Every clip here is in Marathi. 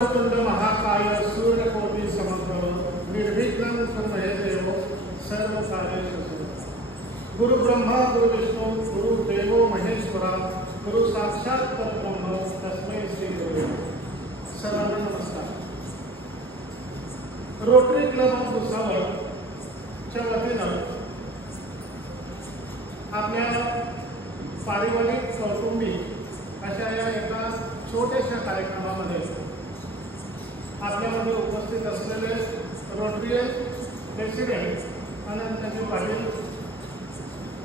तुंड महाकाय सूर्यकोटि समप्रभ निर्विघ्नं कुर्महे देवो सर्वकार्येषु गुरु ब्रह्मा गुरु विष्णु गुरु देवो महेश्वरा गुरु साक्षात परब्रह्म तस्मै श्री गुरुवे सर्वांना नमस्कार। रोटरी क्लब ऑफ भुसावळ च्या वतीनं आपल्या पारिवारिक कौटुंबिक अशा या एका छोट्याशा कार्यक्रमामध्ये आपल्यामध्ये उपस्थित असलेले रोटरी प्रेसिडेंट अनंत पाटील,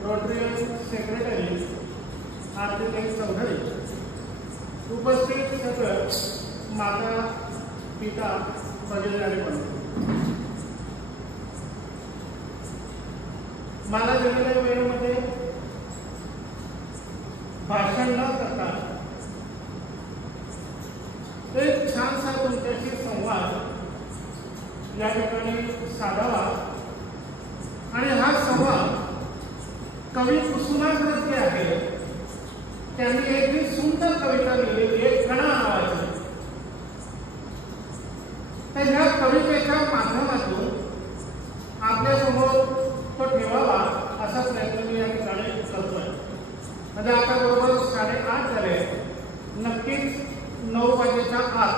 रोटरी सेक्रेटरी आरती चौधरी, उपस्थित सगळं माता पिता वगैरे आणि मला दिलेल्या वेळेमध्ये भाषण न करता एक छानसा तुमच्याशी संवाद या ठिकाणी साधावा आणि हा संवाद कवी कुसुमाग्रज जे आहे त्यांनी एक सुंदर कविता लिहिलेली आहे कणा नावाची। तर ह्या कवितेच्या माध्यमातून आपल्यासमोर तो ठेवावा असा प्रयत्न मी या ठिकाणी करतोय। म्हणजे आता बरोबर 8:30 झाले, नक्कीच 9 वाजेच्या आत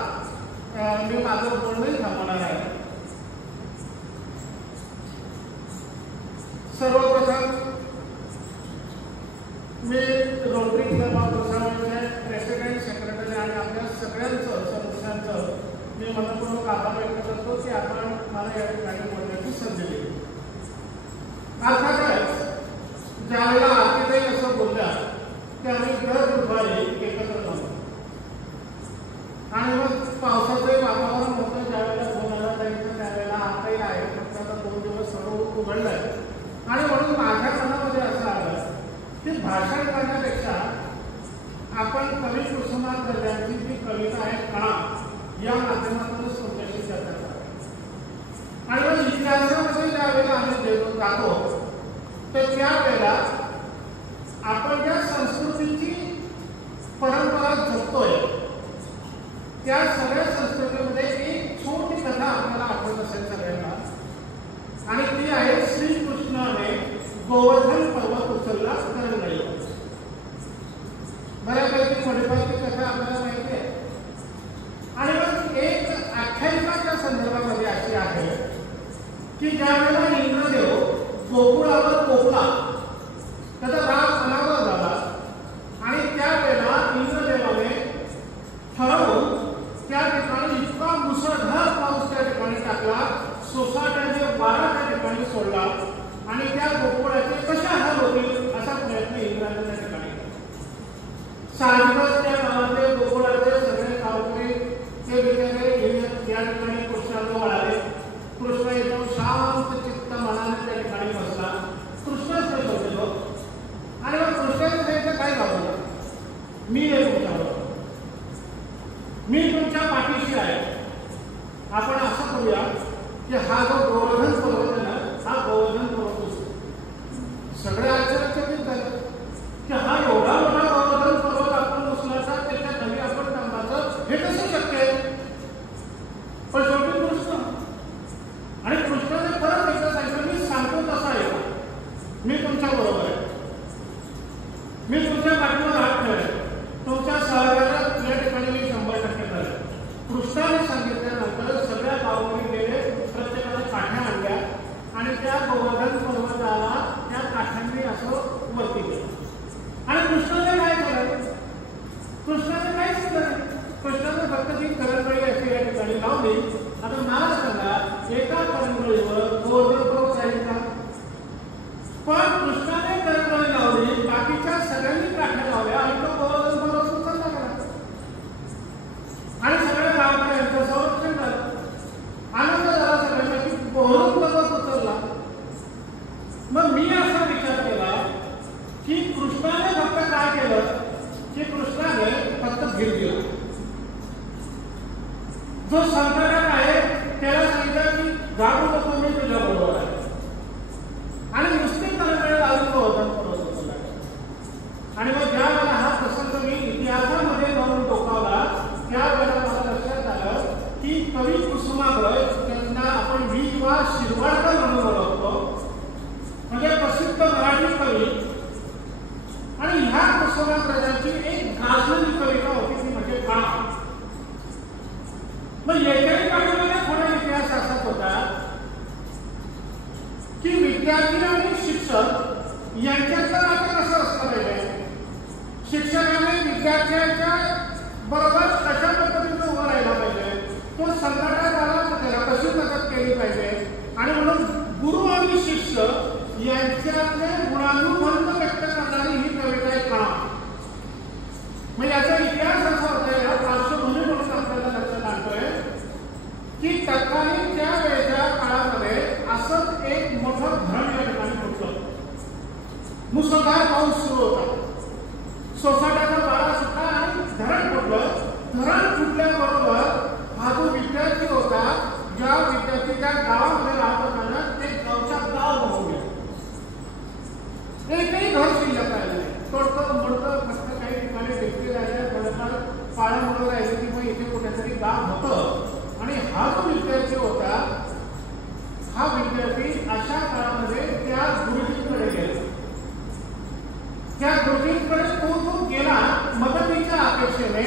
मी माझं बोलणं थांबवणार आहे। सर्वप्रथम मी रोटरी क्लब ऑफ भुसावळचे प्रेसिडेंट सेक्रेटरी आणि आपल्या सगळ्यांचं सदस्यांचं मी मनपूर्वक आभार व्यक्त करतो की आपण मला या ठिकाणी बोलण्याची संधी दिली। अर्थातच ज्यावेळेला आरतीताई असं बोलल्या की आम्ही दर बुधवारी एकत्र जमतो आणि मग पावसाचे वातावरण होतं, ज्यावेळेला बोलायला जायचं त्यावेळेला आताही आहे, फक्त आता 2 दिवस सर्व उघडलंय आणि म्हणून माझ्या मनामध्ये असं आलं की भाषण करण्यापेक्षा आपण कवी कुसुमाग्रजांची जी कविता आहे कणा या माध्यमातूनच तुमच्याशी चर्चा करावी। आणि मग इतिहासामध्ये ज्यावेळेला आम्ही जातो तर त्यावेळेला आपण ज्या संस्कृतीची परंपरा जपतोय त्या सगळ्या संस्कृतीमध्ये एक छोटी कथा आपल्याला आठवत असेल सगळ्यांना, आणि ती आहे श्रीकृष्णाने गोवर्धन पर्वत उचलला करंगळीवर। बऱ्यापैकी थोडीफारची कथा आपल्याला माहिती आहे। आणि मग एक आख्यायिकाच्या संदर्भामध्ये अशी आहे की ज्यावेळेला इंद्रदेव गोकुळावर पोहोचला त्याचा राग अनावर झाला आणि त्यावेळेला इंद्रदेवाने ठरवून त्या ठिकाणी इतका मुसळधार पाऊस त्या ठिकाणी टाकला, सोसाट्याचे 12 त्या ठिकाणी सोडला आणि त्या गोकुळाचे कशा हाल होतील असा प्रयत्न इंद्राने त्या ठिकाणी केला। साहजिकच त्या गावातले गोकुळाचे सगळे गावकरी ते बिचारे या ठिकाणी कृष्णाला वळाले। कृष्ण एकदम शांत चित्त मनाने त्या ठिकाणी बसला, कृष्णच होतो आणि मग कृष्णाने सांगितलं काय गावला मी आहे तुमच्यावर, मी तुमच्या पाठीशी आहे। आपण असं करूया की हा जो गोवर्धन पर्वत आहे ना, हा गोवर्धन पर्वत असतो। सगळे आश्चर्यचकित झाले की हा एवढा मोठा गोवर्धन पर्वत आपण उचलायचा, त्याच्या खाली आपण थांबायचं, हे कसं शक्य आहे? पण शेवटी कृष्ण आणि कृष्णाने परत एकदा सांगितलं मी सांगतो तसा आहे, मी तुमच्या बरोबर आहे, मी तुमच्या पाठीवर हात ठेवेल, तुमच्या सहकार्याला या ठिकाणी मी 100% करेल। कृष्णाने सांगितल्यानंतर सगळ्या गावकरी गेले, प्रत्येकाने काठ्या आणल्या आणि त्या गोवर्धन पर्वताला त्या काठ्यांनी असं वरती केलं। आणि कृष्णाने काय केलं? कृष्णाने काहीच केलं नाही, कृष्णाने फक्त ती करंगळी अशी या ठिकाणी लावली। आता मला सांगा एका करंगळीवर गोवर्धन पर्वत राहील का? पण कृष्णाने करंगळी लावली, बाकीच्या सगळ्यांनी काठ्या लावल्या आणि तो गोवर्धन पर्वत उचलला गेला आणि सगळ्या गावकऱ्यांचं संरक्षण झालं। आनंद झाला सगळ्यांना की गोवर्धन पर्वत उचलला। मग मी असा विचार केला की कृष्णाने फक्त काय केलं की कृष्णाने फक्त धीर दिला। जो संकटात आहे त्याला सांगितलं की घाबरू नको, मी तुझ्या बरोबर आहे, आणि नुसती करंगळी लावून गोवर्धन पर्वत उचलला। आणि मग ज्या वेळेला हा प्रसंग मी इतिहासामध्ये जाऊन डोकावला त्यावेळेला मला लक्षात आलं मग याच्याही पाठीमागे थोडा इतिहास असाच होता की विद्यार्थी आणि शिक्षक यांच्यातलं नातं कसं असलं पाहिजे. शिक्षकाने विद्यार्थ्यांच्या बरोबर कशा पद्धतीने उभं राहिला पाहिजे, तो संकटात आला तर त्याला कशी मदत केली पाहिजे. आणि म्हणून गुरु आणि शिष्य यांच्यातले गुणानुबंध व्यक्त करणारी ही कविता आहे कणा. मग याचा इतिहास असा होता, या पार्श्वभूमी म्हणून आपल्याला लक्षात आणतोय की तत्कालीन त्या वेळच्या काळामध्ये असंच एक मोठं धरण या ठिकाणी फुटलं. मुसळधार पाऊस सुरू होता, सोसाट्याचा वारा सुटला आणि धरण फुटलं. धरण फुटल्याबरोबर हा जो विद्यार्थी होता, ज्या विद्यार्थीच्या गावामध्ये राहत होता ते गावच्या गाव होऊन गेलं. एकही घर शिल्लक राहिलं नाही. तोडतं मोडतं फक्त काही ठिकाणी व्यक्ती राहिल्या, थोडंफार पाळंमुळं राहिली की मग इथे कुठेतरी गाव होतं. आणि हा जो विद्यार्थी होता, हा विद्यार्थी अशा काळामध्ये त्या गुरुजींकडे गेला. त्या गुरुजींकडे तो गेला मदतीच्या अपेक्षेने.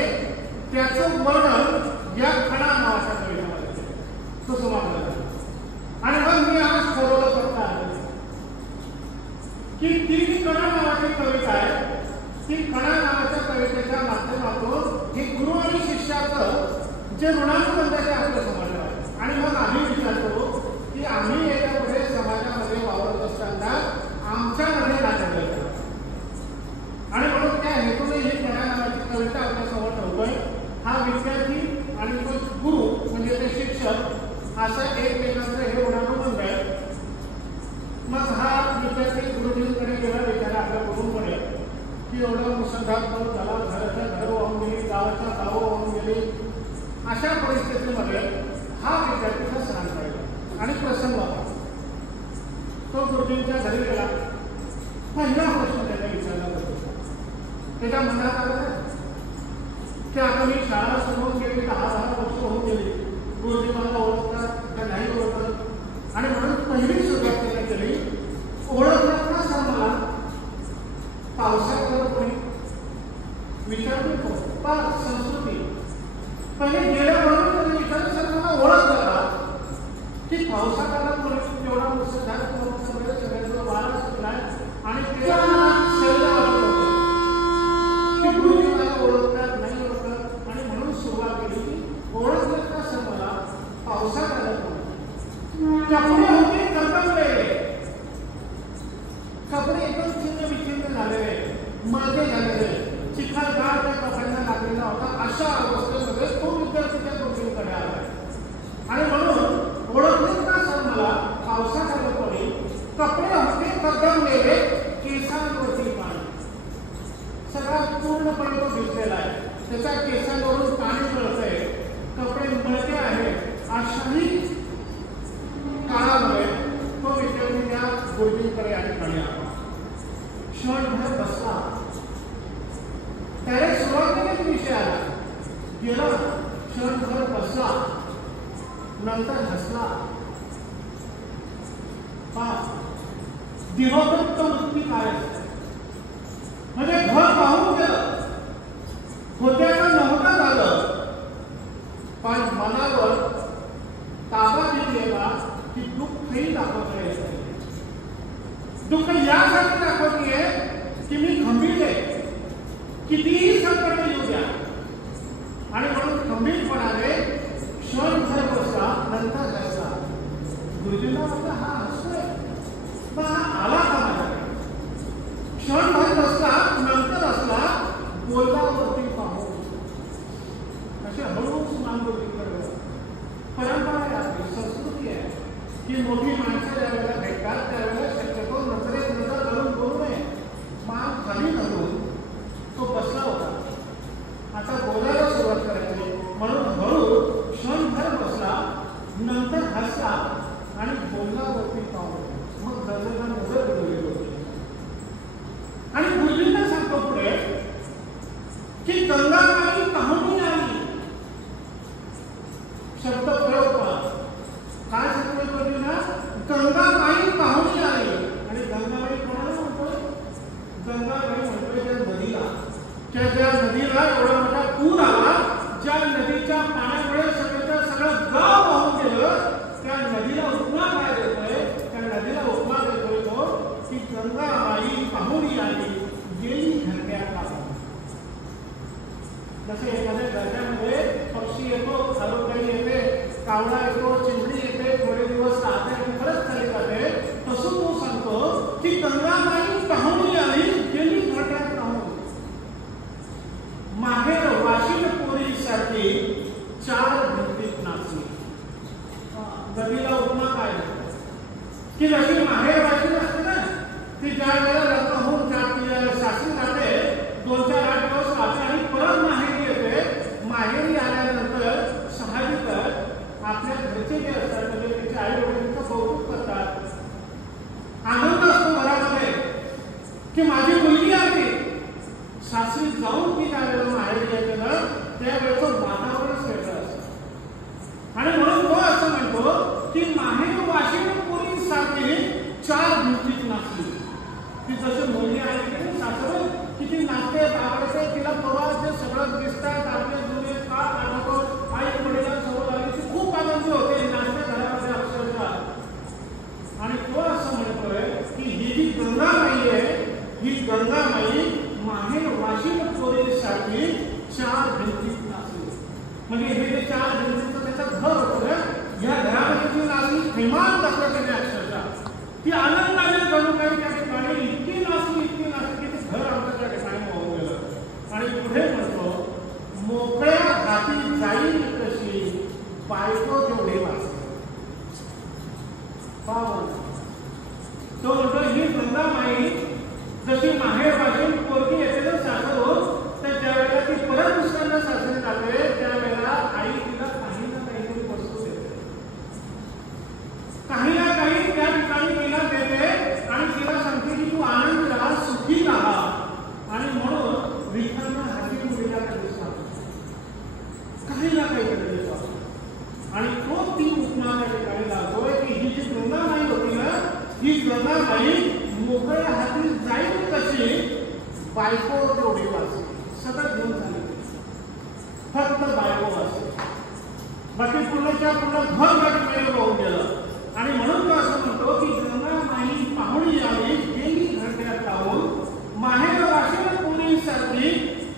त्याचं वर्णन या खणा नावाच्या कवितेमध्ये तो समाजला. आणि मग मी आज ठरवलं फक्त आहे की ती कणा नावाची कविता आहे. ती कणा नावाच्या कवितेच्या माध्यमातून हे गुरु आणि शिष्याचं जे ऋणानुबंधाचे आपल्या समाजाला आहे. आणि मग आम्ही विचारतो की आम्ही याच्यापुढे समाजामध्ये वावरत असताना आमच्यामध्ये नातं. आणि म्हणून त्या हेतूने ही कणा नावाची कविता आपल्या समोर ठेवतोय. हा विद्यार्थी आणि तो गुरु म्हणजे ते शिक्षक असा एकमेकांचं हे ऋणानुबंध आहे. मग हा विद्यार्थी गुरुजींकडे गेला, विचारा आपल्या गुरुंकडे की एवढा मुसळधार पाऊस झाला, घराच्या घरं वाहून गेली, गावाच्या गावं वाहून गेली. अशा परिस्थितीमध्ये हा विद्यार्थीचा स्नान पाहिला आणि प्रसंग होता. तो गुरुजींच्या घरी गेला. पहिला प्रश्न त्याने विचारला जातो, त्याच्या मनात आलं की आता मी शाळा सोडून गेली, 10-12 वर्ष होऊन गेली, गुरुजी मला ओळखतात का नाही ओळखत. आणि म्हणून पहिली सुरुवात त्याने केली, ओळखत ना सर मला पावसाळ्यात कोणी विचारतो पण संस्कृती पहिले गेल्या म्हणून त्यांनी विचारलं, सर मला ओळख झाला की पावसात आला कोणी तेवढा मुसळधार सगळ्यांचा वारा सुटलाय आणि तेव्हा शरीर वाटत होतं की गुरुजी मला ओळखतात नाही ओळखत. आणि म्हणून सुरुवात केली की ओळखलं का सर मला पावसात आलं कोणी. कपडे होते कर्तव्य, कपडे एकदम चिन्ह विचिन्न झालेले, मळके झालेले, चिखलगार त्या कपड्यांना लागलेला होता. अशा अवस्थेमध्ये तो विद्यार्थी त्या गुरुजींकडे आला. आणि म्हणून ओळखलं का सर मला पावसात आलं कोणी. कपडे होते कदमलेले, केसांवरती पाणी. सगळा पूर्णपणे तो भिजलेला आहे, त्याच्या केसांवरून पाणी गळतंय, कपडे मळके आहेत. अशाही काळामध्ये तो विद्यार्थी त्या गुरुजींकडे या ठिकाणी आला. क्षणभर बसला, त्याने सुरुवातीलाच विषय आला, गेला, क्षणभर बसला, नंतर हसला. देवदत्त वृत्ती काय असते, म्हणजे घर पाहून गेलं, होत्याचं नव्हतं झालं, पण मनावर ताबा दिलेला की दुःखही दाखवता येत. दुःख यासाठी दाखवतीये की मी खंबीर आहे, कितीही संकट येऊ द्या. आणि म्हणून खंबीरपणाने क्षणभर बसला, नंतर हसला. गुरुजींना म्हटलं हा हसतोय, पण हा आला का माझ्याकडे. क्षणभर बसला, नंतर हसला, बोलल्यावरती पाहू. असे हळूच मानवती परंपरा आहे, आपली संस्कृती आहे की मोठी माणसं ज्या वेळेला भेटतात त्यावेळेला शक्यतो नजरेत नजर घालून बोलू नये. मान खाली घालून तो बसला होता, आता बोलायला सुरुवात करायची. म्हणून हळू क्षणभर बसला, नंतर हसला आणि बोलण्यावरती पाहू. मग गरजेला नजर बदलली होती. आणि गुरुजींना सांगतो पुढे की गंगामाई पाहुणी आली. शब्द प्रयोग काय सांगतो गुरुजींना, गंगामाई पाहुणी आली. आणि गंगामाई कोणाला म्हणतोय, गंगामाई म्हणतोय त्या नदीला. ज्या नदीला एवढा मोठा पूर आला, ज्या नदीच्या पाण्यामुळे सगळ्याच्या कावळा येतो, चिमणी येते, थोडे दिवस राहते आणि परत चालली जाते, तसं तो सांगतो की गंगामाई पाहुणी आली गेली घाटात राहून. माहेर वाशिन पोरीसाठी 4 भिंतीत नाचली. नदीला उपमा काय की जशी माहेर वाशिन असते ना, ती ज्या वेळेला लग्न होऊन सासरी जाते, 2-4-8 दिवस राहते आणि परत माहेरी येते. माहेरी आल्यानंतर साहजिकच आपल्या घरचे जे असतात म्हणजे तिचे आई वडिलांचं कौतुक करतात, आनंद असतो घरामध्ये की माझी मुलगी आली. सासरी जाऊन ती त्यावेळेला माहेरी येते ना, त्यावेळेचं वातावरणच वेगळं असतं. आणि म्हणून तो असं म्हणतो की माहेर वाशिन पोरीसाठी 4 भिंतीत नाचली. ती जशी मुलगी आली की सासर किती नाचते, बागडते, तिला प्रवास सगळं दिसतात, आपले जुने काळ आठवतो, आई वडिलांसोबत आली, ती खूप आनंदी होते नाचते घरामध्ये अक्षरशः. आणि तो असं म्हणतोय की ही जी गंगामाई आहे, ही गंगामाई माहेर वाशिन पोरीसाठी 4 भिंतीत नाचली. म्हणजे हे जे 4 भिंतीचं त्याचं घर होतं, या घरामध्ये जी नाचली थैमान दाखवत त्याने अक्षरशः. ती आनंदाने जणू काही त्या ठिकाणी इतकी नाचली की ते घर आमचं त्या ठिकाणी वाहून गेलं. आणि पुढे म्हणतो मोकळ्या हाती जाईल कशी बायको तेवढे वाचते. तो म्हणतो ही गंगामाई जशी माहेर वाशिन पोरगी येते ना सासरून, तर ज्यावेळेला ती परत दुसऱ्यांना सासरी जाते त्यावेळेला आई तिला काही ना काहीतरी वस्तू देते, काही ना काही त्या ठिकाणी तिला देते आणि तिला सांगते की तू आनंद राहा, सुखी राहा. आणि म्हणून विठांना हाती मुलीला काही ना काही देतो. आणि तो ती उपमा त्या ठिकाणी लावतोय की ही जी गंगामाई होती ना, ही गंगामाई मोकळ्या हाती जाईल कशी बायको तेवढी वाचली. सगळं घेऊन झाले, फक्त बायको वाचली, बाकी पूर्णच्या पूर्ण घर त्या ठिकाणी वाहून गेलं. आणि म्हणून तो असं म्हणतो की गंगामाई पाहुणी आली गेली घरट्यात राहून, माहेर वाशिन पोरीसाठी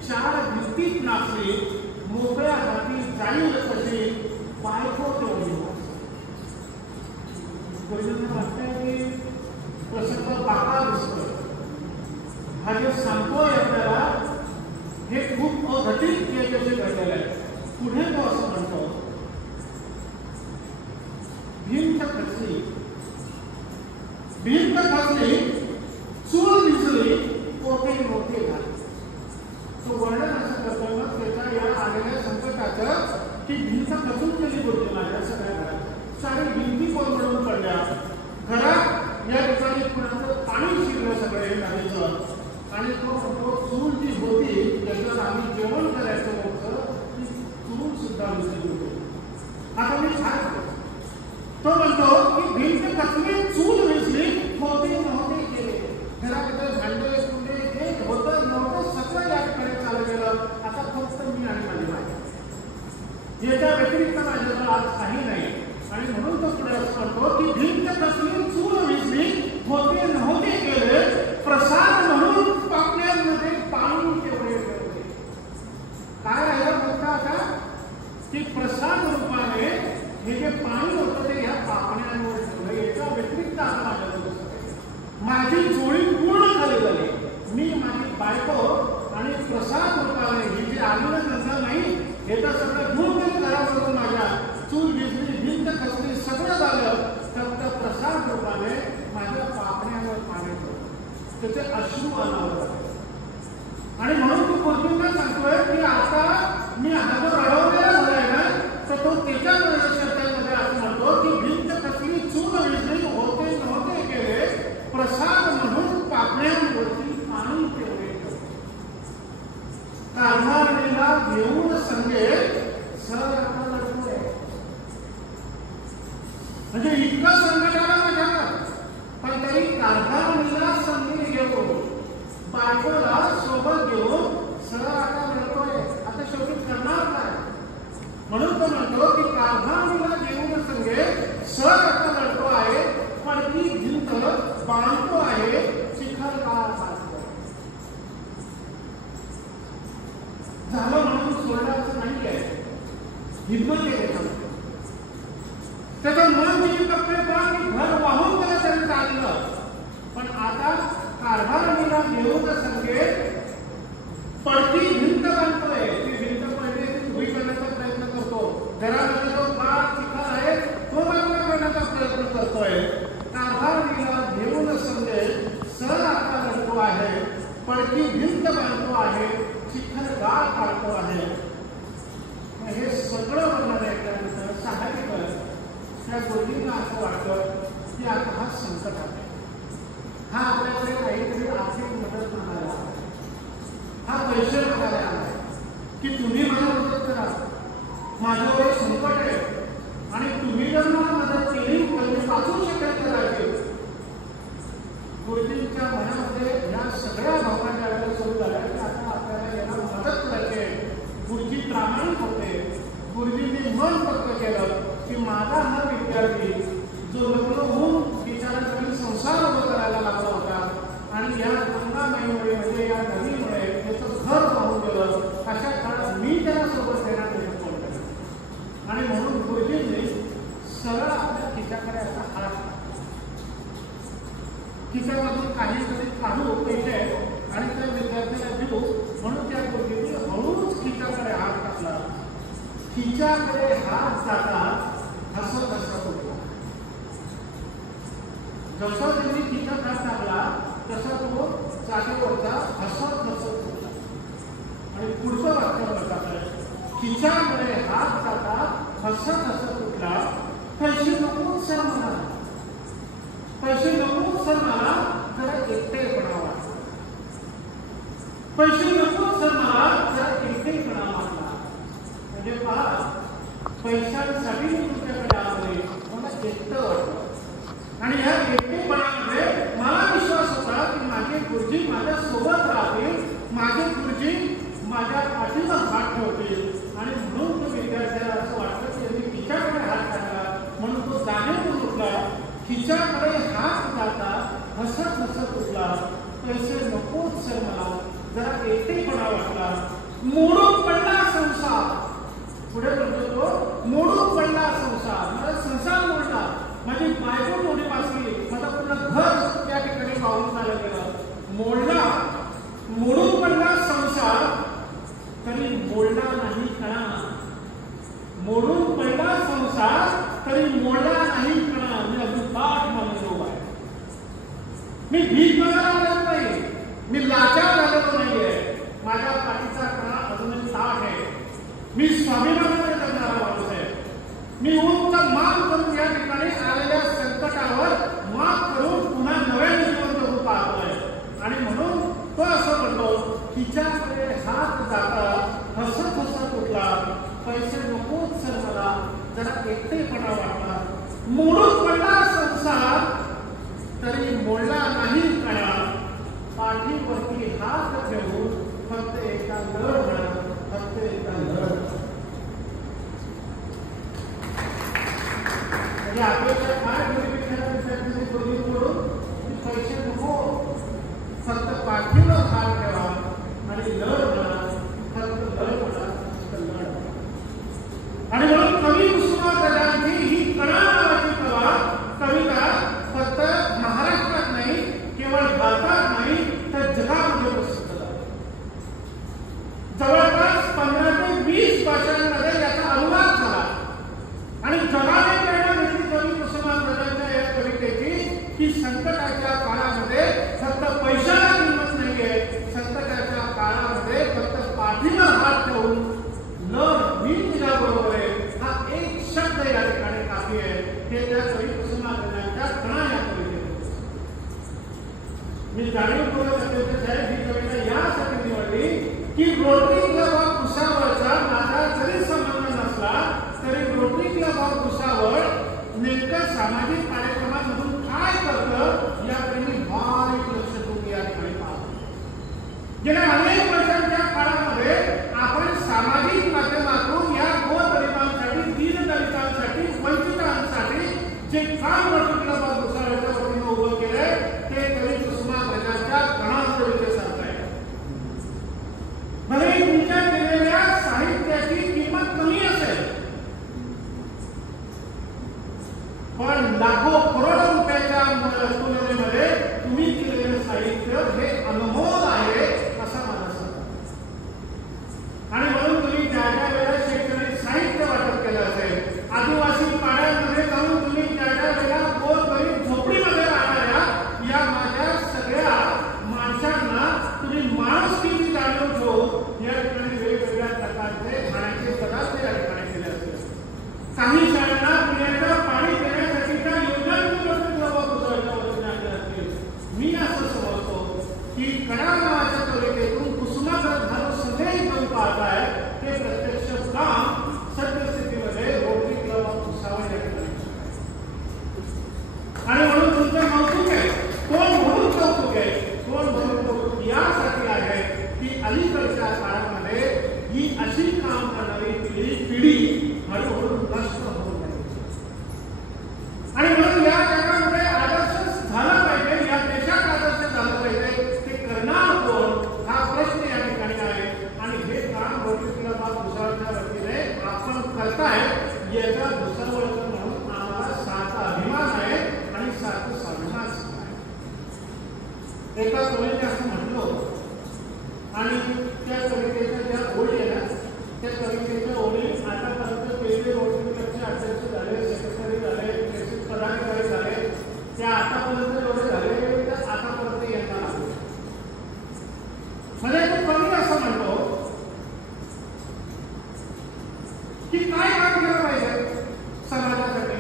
4 भिंतीत नाचली, मोकळ्या हाती जाईल कशी बायको तेवढी वाचली. वाटतंय की प्रसंग बाका दिसतोय. हा जे सांगतोय आपल्याला हे खूप अघटित यशस्वी घडलेलं आहे. पुढे तो असं म्हणतो भिंत खचली, भिंत खचली, चूल भिजली, पोटे मोठे झाले. तो वर्णन असं करतो मग त्याच्या या आलेल्या संकटाचं की भिंत खचून गेली बोलते माझ्या सगळ्या घरात, सारी भिंती कोलमडून पडल्या, घरात या ठिकाणी कुणाचं पाणी शिरलं सगळं हे नदीचं. आणि तो म्हणतो चूल जी होती त्याच्यावर आम्ही जेवण करायचं होतं, ती चूल सुद्धा विसरली होती. आता मी छान तो म्हणतो की भिंत खचली, चूल विसली, होते नव्हते केले. घराकडे भांडे कुंडे जे होतं नव्हतं सगळं या ठिकाणी चालू गेलं. आता फक्त मी आणि माझी बायको, याच्या व्यतिरिक्त माझ्याजवळ आज काही नाही. आणि म्हणून तो पुढे असं म्हणतो की भिंत खचली, चूल विसली, होते नव्हते केले, प्रसाद म्हणून पापण्यांमध्ये पाणी तेवढे ठेवले. काय राहिलं म्हणता आता की प्रसाद रूपाने हे जे पाणी होतं ते ह्या पापण्यांवर ठेवलं. याच्या व्यतिरिक्त आता माझ्याजवळ माझी जोडी पूर्ण झाली. मी माझी बायको आणि प्रसाद रूपाने ही जी आलेलं नंतर नाही याचा सगळं घेऊन गेली घराबरोबर. माझ्या चूल भिजली, भिंत खचली, सगळं झालं, फक्त प्रसाद रूपाने माझ्या पापण्यावर पाणी ठेवलं, त्याचे अश्रू अनावर झाले. आणि म्हणून तू पोर्तुगीज सांगतोय की आता मी हा जो रडवलेला झालाय ना, तर तो त्याच्या शब्दांमध्ये असं म्हणतो की भिंत खचली, चूल विजली, होते नव्हते केले, प्रसाद म्हणून पापण्यांवरती पाणी तेवढे कारभारणीला घेऊन संगे सर आता लढतोय. म्हणजे इतकं संकट आलं माझ्यावर, पण तरी कारभारणीला संधी घेऊन बायकोला सोबत घेऊन सर आता लढतोय. आता शेवटी करणार काय? म्हणून तो म्हणतो की कारभारणीला घेऊन संगे सर आता लढतो आहे, पण ती भिंत बांधतो आहे, चिखल काळ साधतो झालं म्हणून सोडण्याचं नाही आहे. हिंमत आहे. त्याचं मन किती कपडे पहा की घर वाहून त्याला त्यांनी चाललं. पण आता कारभारणीला घेऊन संकेत पडती भिंत बांधतोय. ती भिंत पडली ती उभी करण्याचा प्रयत्न करतो. घरामध्ये जो फार चिखल आहे तो बाजूला करण्याचा प्रयत्न करतोय. कारभारणीला घेऊन संकेत सर आता रडतो आहे. पडती भिंत बांधतो आहे. चिखल गाळ काढतो आहे. हे सगळं वर्णन ऐकल्यानंतर साहजिकच त्या गुरुजींना असं वाटतं की आता हा संकट आहे. हा आपल्याकडे काहीतरी आर्थिक मदत मागायला, हा पैसे मागायला आलाय की तुम्ही मला मदत करा, माझं एक संकट आहे आणि तुम्ही जर मला मदत केली तर मी वाचू शकेल कदाचित. गुरुजींच्या मनामध्ये या सगळ्या भावना ज्यावेळेला सुरू झाल्या की आता आपल्याला याला मदत करायची आहे. गुरुजी प्रामाणिक होते. गुरुजींनी मन पक्क केलं की माझा हा विद्यार्थी जो लग्न होऊन बिचारासाठी संसार उभा करायला लागला होता आणि या गंगामाईमुळे म्हणजे या नदीमुळे त्याचं घर वाहून गेलं, अशा काळात मी त्याला सोबत देणार नाही कोण करणार. आणि म्हणून गुरुजींनी सरळ आपल्या खिशाकडे असा हात, खिशामधून काहीतरी काढू पैसे आणि त्या विद्यार्थ्याला देऊ म्हणून त्या गुरुजींनी हळूच खिशाकडे हात टाकला. खिशाकडे हात टाकला हसत हसत होता. जसा त्यांनी खिशात हात टाकला तसा तो जागेवरचा हसत हसत होता. आणि पुढचं वाक्य टाकलं, खिशाकडे हात टाका हसत हसत उठला. पैसे नको सर मला, पैसे नको सर मला जरा एकटेपणा वाटला. पैसे नको सर मला जरा एकटेपणा वाटला. म्हणजे पहा, पैशांसाठी मी तुमच्याकडे आलोय, मला एकटं वाटलं. आणि या एकटेपणामध्ये मला विश्वास होता की माझे गुरुजी माझ्या सोबत राहतील, माझे गुरुजी माझ्या पाठीवर हात ठेवतील. आणि म्हणून तो विद्यार्थ्याला असं वाटलं की त्यांनी खिशाकडे हात टाकला म्हणून तो जागेतून उठला. खिशाकडे हात टाकला हसत हसत उठला. पैसे नकोच सर मला जरा एकटेपणा वाटला. मोडून पडला संसार. पुढे म्हणतो तो, मोडून पडला संसार. मला संसार मोडला, माझी बायको मोठी वाचली, माझा पूर्ण घर त्या ठिकाणी वाहून चाललं गेलं. मोडला, मोडून पडला संसार तरी मोडला नाही कणा. मोडून पडला संसार तरी मोडला नाही कणा. मी अगदी ताट मानलो आहे. मी भीक मागायला आलेलो नाही, मी लाचार झालेलो नाहीये. माझ्या पाठीचा कणा अजूनही ताट आहे. मी स्वाभिमानाने जगणारा माणूस आहे. मी उंच मान करून या ठिकाणी आलेल्या संकटावर मात करून पुन्हा नव्याने जीवन जगू पाहतोय. आणि म्हणून तो असं म्हणतो, खिशाकडे हात जाता हसत हसत उठला. पैसे नकोच सर मला जरा एकटेपणा वाटला. मोडून पडला संसार तरी मोडला नाही कणा. पाठीवरती हात घेऊन फक्त एका लढ म्हणा, फक्त एका लढ. म्हणजे आपल्याला काय विद्यार्थी करून पैसे नको, फक्त पाठीवर हात ठेवा आणि लढ म्हणा, फक्त लढ म्हणा, फक्त लढ. आणि म्हणून कवी कुसुमाग्रजांची ही कणा नावाची कविता फक्त महाराष्ट्रात नाही, केवळ भारतात नाही तर जगामध्ये प्रसिद्ध झाली. जवळपास 15 ते 20 भाषांमध्ये याचा अनुवाद झाला. आणि जगाने प्रेरणा घेतली कवी कुसुमाग्रजांच्या या कवितेची की संकटाच्या काळामध्ये फक्त पैशाला किंमत नाहीये, संकटाच्या काळामध्ये फक्त पाठीवर हात ठेवून लढ, मी तुझ्या बरोबर आहे, हा एक शब्द या ठिकाणी काफी आहे. हे त्या कवी कुसुमाग्रजांच्या कणा या कवितेत. मी जाणीवपूर्वक साहेब ही कविता यासाठी निवडली की रोटरी क्लब ऑफ भुसावळचा माझा जरी संबंध नसला तरी रोटरी क्लब ऑफ भुसावळ नेमकं सामाजिक कार्यक्रमांमधून काय करतं याकडे मी बारीक लक्ष ठेवून या ठिकाणी पाहतो. गेल्या अनेक वर्षांच्या काळामध्ये आपण सामाजिक माध्यमातून या गोरगरिबांसाठी, दीनदलितांसाठी, वंचितांसाठी जे काम रोटरी क्लब ऑफ भुसावळच्या वतीनं उभं केलंय ते कवी कुसुमाग्रजांच्या कणांचं विकासाचं आहे. भले तुमच्या केलेल्या साहित्याची किंमत कमी असेल पण लाखो करोडो रुपयाच्या तुलनेमध्ये तुम्ही केलेलं साहित्य हे अनमोल आहे असा माझा समज. आणि म्हणून तुम्ही ज्या ज्या वेळेला शैक्षणिक साहित्य वाटप केलं असेल, आदिवासी पाड्यांमध्ये जाऊन तुम्ही ज्या ज्या वेळेला गोरगरीब झोपडीमध्ये राहणाऱ्या या माझ्या सगळ्या माणसांना तुम्ही माणुसकीची जाणीव ठेवून या ठिकाणी वेगवेगळ्या प्रकारचे खाण्याचे पदार्थ या ठिकाणी केले असतील. काही शाळांना पिण्याच्या पाणी देण्यासाठीच्या योजनांच्या वतीने आणले असतील. मी असं समजतो की कडाळ नावाच्या कवितेतून कुसुमाग्रज घालून संदेश घेऊन पाहताय ते प्रत्यक्ष काम सद्यस्थितीमध्ये रोटरी क्लब ऑफ भुसावळ या ठिकाणी. आणि म्हणून तुमचं कौतुक आहे, कोण म्हणून कौतुक आहे, कोण म्हणून कौतुक यासाठी आहे की अलीकडच्या काळामध्ये ही अशी काम करणारी पिढी हळूहळू नष्ट होऊन राहिली. आणि म्हणून या जगामध्ये आदर्श झाला पाहिजे, या देशात आदर्श झालं पाहिजे, ते करणार कोण हा प्रश्न या ठिकाणी आहे. आणि हे काम रोटरी क्लब ऑफ भुसावळच्या वतीने आपण करताय याचा भुसावळकर म्हणून आम्हाला साचा अभिमान आहे आणि साचं स्वाभिमान आहे. एका कवीने असं म्हटलं आणि त्या कवितेच्या ज्या ओळी आहे ना, त्या कवितेच्या ओळी आतापर्यंत पहिले रोटरी क्लबचे अध्यक्ष झाले, सेक्रेटरी झाले, पदाधिकारी झाले, त्या आतापर्यंत एवढे झाले तर आतापर्यंत येणार आहे. म्हणजे तो कवी असं म्हणतो की काय काम केलं पाहिजे समाजासाठी.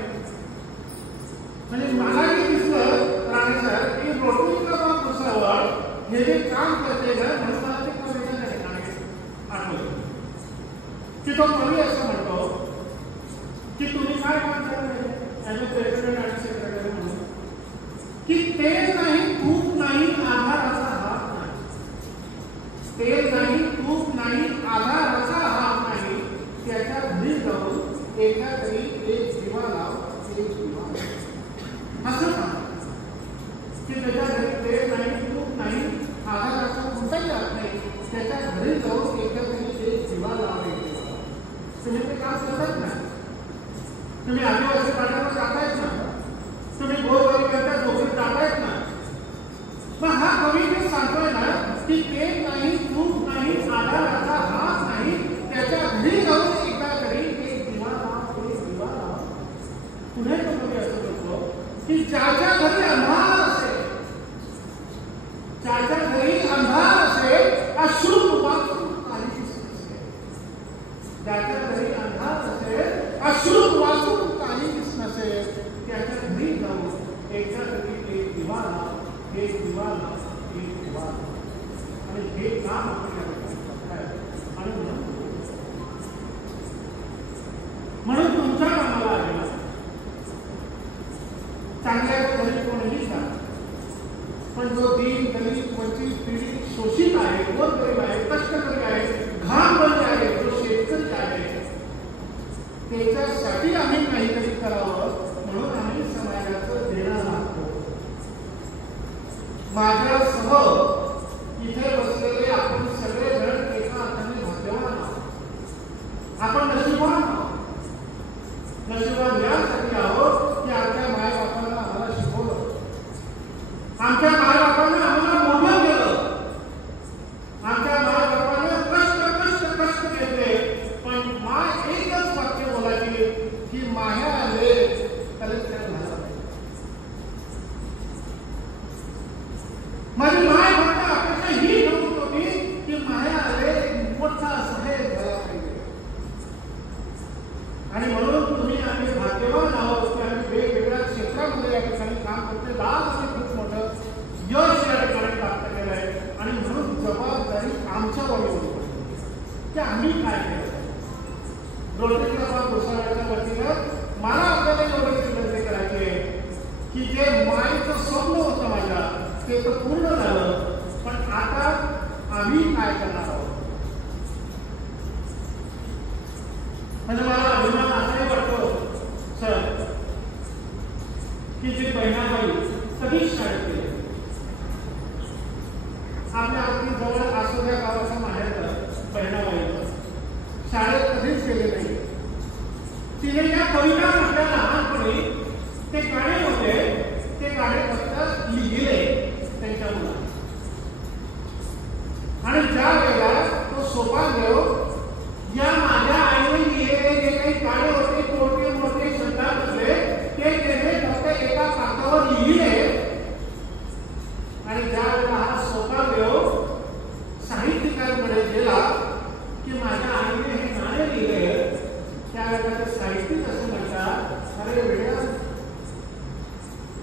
म्हणजे मलाही दिसलं राणे सर की रोटरी क्लब ऑफ भुसावळ हे जे काम करते ना, म्हणून मला ते कविता आठवलं की तो कवी असं म्हणतो की तुम्ही काय काम केलं ॲज अ प्रेसिडेंट आणि सेक्रेटरी म्हणून, की तेल नाही तूप नाही आधाराचा हात नाही, तेल नाही तूप नाही आधाराचा हात नाही, त्याच्या घरी जाऊन एका तरी एक दिवा लाव, एक दिवा असं काम की त्याच्या घरी तेल नाही तूप नाही आधाराचा कोणताही हात नाही, त्याच्या घरी जाऊन एका तरी एक दिवा लावायचा. तुम्ही ते काम करत नाही, तुम्ही आदिवासी पाड्यावर जातायत ना, तुम्ही गोरगरिबांच्या नोकरीत जातायत ना. मग हा कवी जे सांगतोय ना की तेल नाही तूप नाही आधाराचा हात नाही, त्याच्या घरी जाऊन एका तरी एक दिवा लाव, एक दिवा लाव. पुढे तो कवी असं म्हणतो की ज्याच्या घरी अंधार असेल, ज्याच्या घरी अंधार असेल, अश्रू वाचून काही दिसत असेल, ज्याच्या घरी अंधार असेल, अश्रू वाचून काही दिसत नसेल, त्याच्या घरी जाऊन एका घरी एक दिवा लाव, एक दिवा लाव, एक दिवा लाव. आणि हे काम आपण या ठिकाणी करताय. आणि म्हणून तुमच्या कामाला आहे चांगल्या घरी कोणीही जा, पण जो दीन दलित वंचित पीडित शोषित आहे, गोरगरीब आहे, कष्टकरी आहे, घाम बनले आहे, जो शेतकरी आहे, त्याच्यासाठी आम्ही काहीतरी करावं म्हणून आम्ही समाजाचं देणं लागतो. माझ्यासह इथे बसलेले आपण सगळेजण एका अर्थाने भाग्यवान आहोत. आपण नशिबवान आहोत. नशिबवान यासाठी आहोत की आमच्या मायबापांना आम्हाला शिकवलं, आमच्या मायबापांना आम्हाला मोठं केलं, आमच्या मायबापांना कष्ट घेतले. पण माय एकच वाक्य बोलायची की माया आले कलेक्टर झाला. माझी माय फक्त अपेक्षा ही ठेवत होती की माया आले मोठा साहेब झाला पाहिजे. आणि म्हणून तुम्ही आम्ही भाग्यवान आहोत की आम्ही वेगवेगळ्या क्षेत्रामध्ये या ठिकाणी काम करते. आज आम्ही खूप मोठं यश या ठिकाणी प्राप्त केलं आहे. आणि म्हणून जबाबदारी आमच्यावर येऊन की आम्ही काय केलं. रोटरी क्लब ऑफ भुसावळच्या वतीनं मला आपल्याला एवढी विनंती करायची आहे की जे मायेचं स्वप्न होतं माझ्या ते तर पूर्ण झालं, पण आता आम्ही काय करणार आहोत. म्हणजे मला अभिमान असाही वाटतो सर की जी बहिणाबाई कधीच शाळेत गेली. आपल्या अगदी जवळ आसोद्या गावाचं माहेर बहिणाबाई शाळेत कधीच गेले नाही. तिने या कविता म्हटल्या लहानपणी ते गाणे होते, ते गाणे फक्त लिहिले त्यांच्या मुलांना. आणि ज्या वेळेला तो सोपानदेव या माझ्या आईने लिहिलेले जे काही गाणे होते, मोठे मोठे शब्दांतले ते त्याने फक्त एका कागदावर लिहिले. आणि ज्या वेळेला हा सोपानदेव साहित्यिकांकडे गेला की माझ्या आईने हे गाणे लिहिले, त्यावेळेला ते साहित्यिक असं म्हणतात, अरे वेळा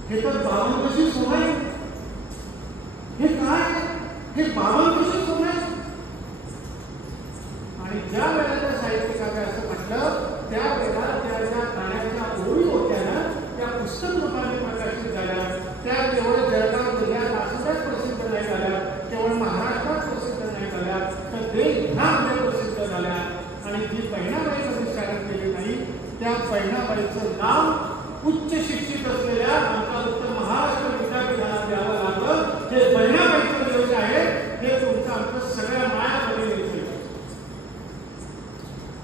हे तर 52 सोहळे, हे काय, हे 52 सोहळे. आणि ज्या वेळेला त्या साहित्यिकाने असं म्हटलं, त्यावेळेला त्या ज्या गाण्याच्या ओळी होत्या ना, त्या पुस्तक रूपाने प्रकाशित झाल्या. त्या केवळ जळगाव जिल्ह्यात आसुरात प्रसिद्ध नाही झाल्या, केवळ महाराष्ट्रात प्रसिद्ध नाही झाल्या, तर देशभरामध्ये प्रसिद्ध झाल्या. आणि जी बहिणाबाई प्रतिष्ठान केली नाही, त्या बहिणाबाईचं नाव उच्च शिक्षित असलेल्या आमच्या उत्तर महाराष्ट्र विद्यापीठाला द्यावं लागलं. हे बहिणाबाईचं यश आहे, हे तुमचं आमचं सगळ्या मायामध्ये यश आहे.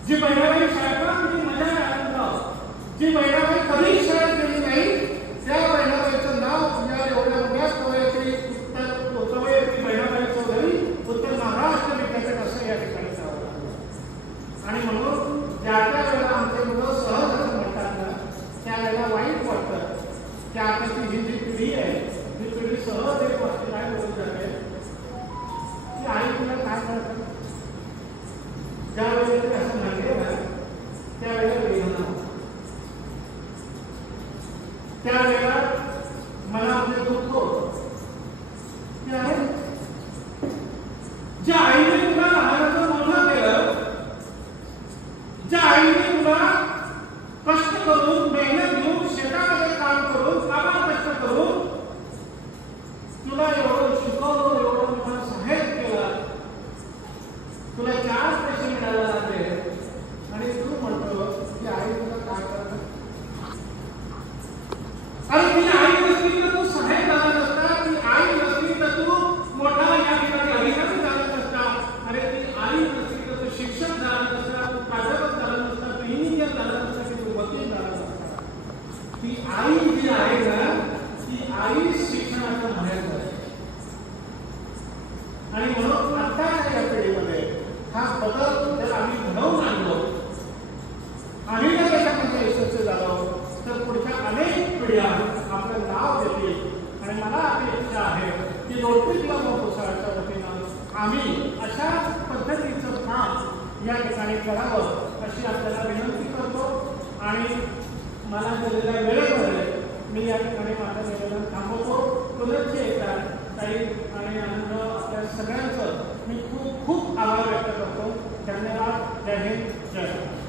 जी बहिणाबाई शाळेत मजा जी बहिणाबाई कधीही शाळेत गेली नाही, त्या बहिणाबाईचं नाव या एवढ्या मोठ्या कवयित्री बहिणाबाई चौधरी उत्तर महाराष्ट्र विद्यापीठ असं या ठिकाणी द्यावं लागलं. आणि म्हणून ज्या त्या वेळेला आमचे मुलं सहज असं म्हणतात ना, त्यावेळेला वाईट वाटतं की आताची ही जी पिढी आहे, ही पिढी सहज एक गोष्ट काय बोलून जाते की आई तुला काय करतात. ज्या वेळेला ते असं म्हणले ना, त्यावेळेला वेदना होतात, त्यावेळेला मनामध्ये दुःख होतं. ते आहे ज्या आईने तुला लहानाचं मोठं केलं, ज्या आईने तुला कष्ट करून, मेहनत घेऊन, शेतामध्ये काम करून, कामात कष्ट करून तुला एवढं शिकवलं, एवढं मोठं सहाय्य केलं, तुला 4 पैसे मिळायला लागले, आणि तू म्हणतो की आई तुला काय करत. अरे ती आई नसली तर तू सहाय्य झाला नसता, ती आई नसली तर तू मोठा या ठिकाणी अधिकारी झाला नसता. अरे ती आई नसली तर तू शिक्षक झाला नसता, तू प्राध्यापक झाला नसता, तू इंजिनियर झाला नसता, की तू वकील झाला नसता. ती आई जी आहे ना, ती आई शिक्षणाचं महत्व आहे. आणि म्हणून आताच्या या पिढीमध्ये हा बदल जर आम्ही घडवून आणलो, आम्ही जर त्याच्यामध्ये यशस्वी झालो, तर पुढच्या अनेक पिढ्या आपलं नाव देतील. आणि मला अपेक्षा आहे की लोटरी क्लब ऑफ भुसावळच्या वतीनं आम्ही अशाच पद्धतीचं काम या ठिकाणी करावं अशी आपल्याला विनंती करतो. आणि मला दिलेल्या वेळेमध्ये मी या ठिकाणी माझं निवेदन थांबवतो. पुनश्च एकदा ताई आणि आनंद आपल्या सगळ्यांचं मी खूप खूप आभार व्यक्त करतो. धन्यवाद. जय हिंद, जय भारत.